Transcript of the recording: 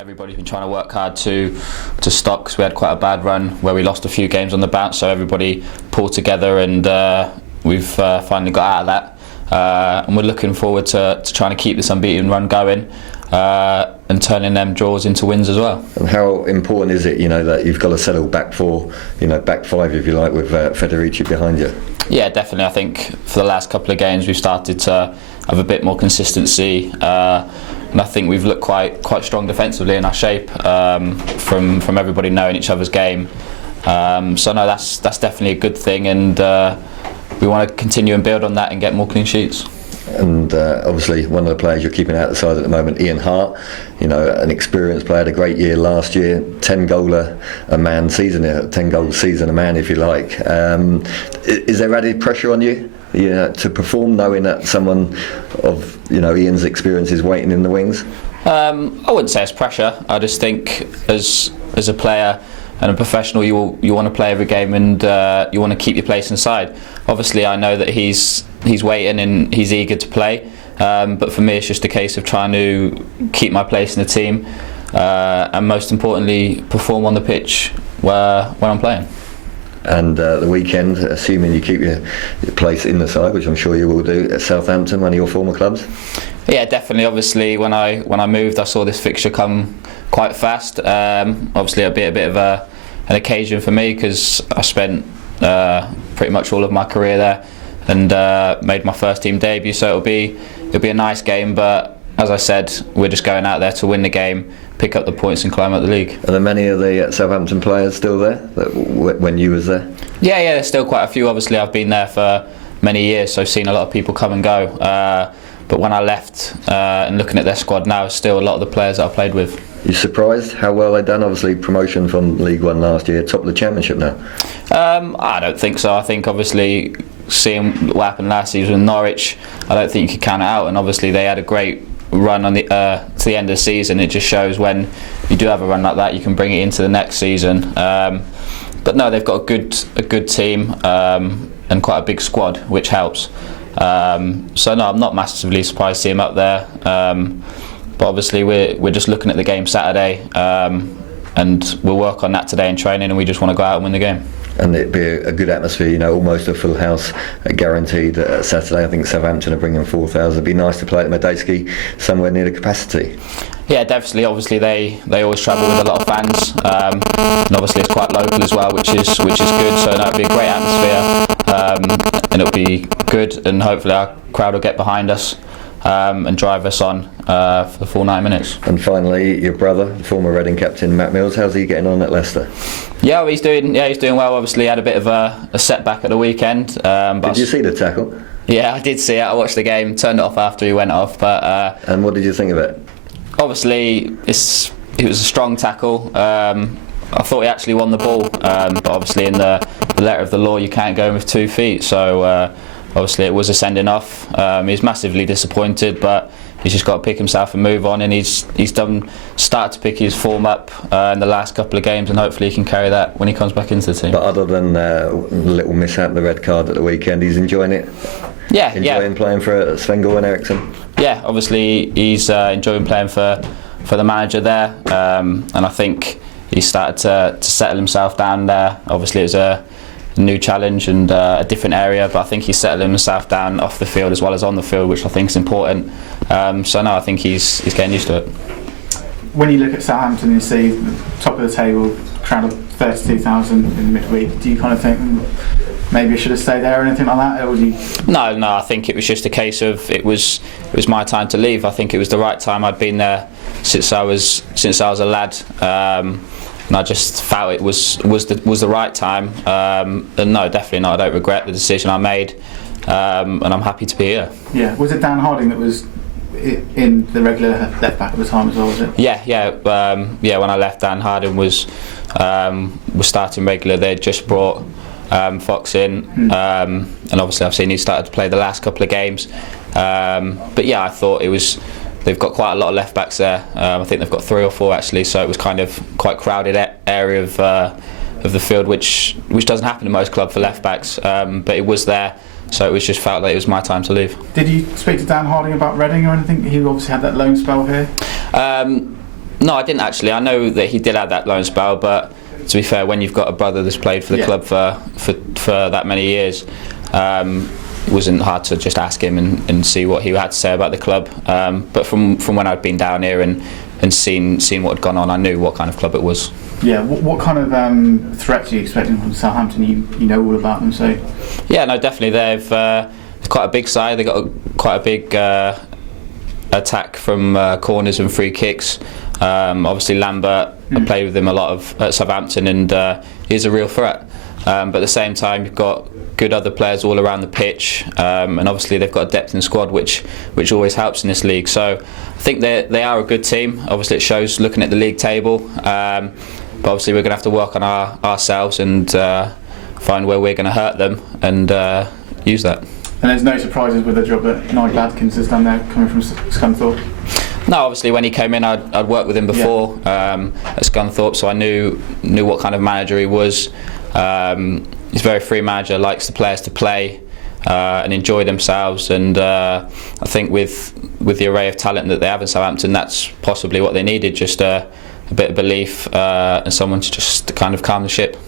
Everybody's been trying to work hard to stop, because we had quite a bad run where we lost a few games on the bounce. So everybody pulled together, and we've finally got out of that. And we're looking forward to trying to keep this unbeaten run going and turning them draws into wins as well. And how important is it, that you've got to settle back four, back five, if you like, with Federici behind you? Yeah, definitely. I think for the last couple of games we've started to have a bit more consistency. And I think we've looked quite strong defensively in our shape from everybody knowing each other's game. So no, that's definitely a good thing, and we want to continue and build on that and get more clean sheets. And obviously one of the players you're keeping out the side at the moment, Ian Hart, an experienced player, had a great year last year, 10-goal a man season, 10-goal season a man, if you like. Is there added pressure on you to perform, knowing that someone of Ian's experience is waiting in the wings? I wouldn't say it's pressure. I just think as a player and a professional, you want to play every game, and you want to keep your place inside. Obviously, I know that he's waiting and he's eager to play, but for me it's just a case of trying to keep my place in the team, and most importantly perform on the pitch when I'm playing. And the weekend, assuming you keep your place in the side, which I'm sure you will do, at Southampton, one of your former clubs? Yeah, definitely. Obviously, when I moved, I saw this fixture come quite fast. Obviously, it'll be a bit of an occasion for me, because I spent pretty much all of my career there and made my first team debut. So it'll be a nice game. But as I said, we're just going out there to win the game, pick up the points and climb up the league. Are there many of the Southampton players still there when you was there? Yeah, there's still quite a few. Obviously, I've been there for many years, so I've seen a lot of people come and go. But when I left, and looking at their squad now, still a lot of the players that I played with. You surprised how well they've done? Obviously, promotion from League One last year, top of the Championship now. I don't think so. I think obviously seeing what happened last season with Norwich, I don't think you could count it out. And obviously they had a great run on to the end of the season. It just shows when you do have a run like that, you can bring it into the next season. But no, they've got a good team and quite a big squad, which helps. So no, I'm not massively surprised to see him up there. But obviously we're just looking at the game Saturday, and we'll work on that today in training, and we just want to go out and win the game. And it'd be a good atmosphere, almost a full house guaranteed Saturday. I think Southampton are bringing 4,000. It'd be nice to play at Madejski somewhere near the capacity. Yeah, definitely. Obviously, they always travel with a lot of fans, and obviously it's quite local as well, which is good. So no, it'll be a great atmosphere, and it'll be good. And hopefully our crowd will get behind us and drive us on for the full 90 minutes. And finally, your brother, former Reading captain Matt Mills, how's he getting on at Leicester? Yeah, he's doing well. Obviously, had a bit of a setback at the weekend. But did you see the tackle? Yeah, I did see it. I watched the game, turned it off after he went off. But and what did you think of it? Obviously, it was a strong tackle. I thought he actually won the ball, but obviously in the letter of the law, you can't go in with 2 feet. So obviously it was a sending off. He's massively disappointed, but he's just got to pick himself and move on. And he's started to pick his form up in the last couple of games, and hopefully he can carry that when he comes back into the team. But other than a little mishap, the red card at the weekend, he's enjoying it. Yeah, enjoying playing for Sven-Göran Eriksson. Yeah, obviously he's enjoying playing for the manager there, and I think he started to settle himself down there. Obviously it was a new challenge and a different area, but I think he's settled himself down off the field as well as on the field, which I think is important. So no, I think he's getting used to it. When you look at Southampton and you see the top of the table, crowd of 32,000 in midweek, do you kind of think maybe I should have stayed there or anything like that? Or you... No, I think it was just a case of it was my time to leave. I think it was the right time. I'd been there since I was a lad. And I just felt it was the right time. And no, definitely not. I don't regret the decision I made, and I'm happy to be here. Yeah, was it Dan Harding that was in the regular left back at the time as well? Was it? Yeah. When I left, Dan Harding was starting regular. They'd just brought Fox in, and obviously I've seen he started to play the last couple of games. But yeah, I thought it was. They've got quite a lot of left backs there. I think they've got 3 or 4 actually. So it was kind of quite crowded area of the field, which doesn't happen in most clubs for left backs. But it was there, so it was just felt like it was my time to leave. Did you speak to Dan Harding about Reading or anything? He obviously had that loan spell here. No, I didn't actually. I know that he did have that loan spell, but to be fair, when you've got a brother that's played for the club for that many years, it wasn't hard to just ask him and see what he had to say about the club. But from when I'd been down here and seen what had gone on, I knew what kind of club it was. Yeah, what kind of threats are you expecting from Southampton? You know all about them, so. Yeah, no, definitely. They've quite a big side. They've got quite a big attack from corners and free kicks. Obviously Lambert, I played with him a lot at Southampton, and he's a real threat. But at the same time, you've got good other players all around the pitch, and obviously they've got a depth in the squad, which always helps in this league. So I think they are a good team. Obviously, it shows looking at the league table. But obviously, we're going to have to work on ourselves and find where we're going to hurt them and use that. And there's no surprises with the job that Nigel Adkins has done there, coming from Scunthorpe? No, obviously when he came in, I'd worked with him before at Scunthorpe, so I knew what kind of manager he was. He's a very free manager, likes the players to play and enjoy themselves, and I think with the array of talent that they have in Southampton, that's possibly what they needed, just a bit of belief and someone to just kind of calm the ship.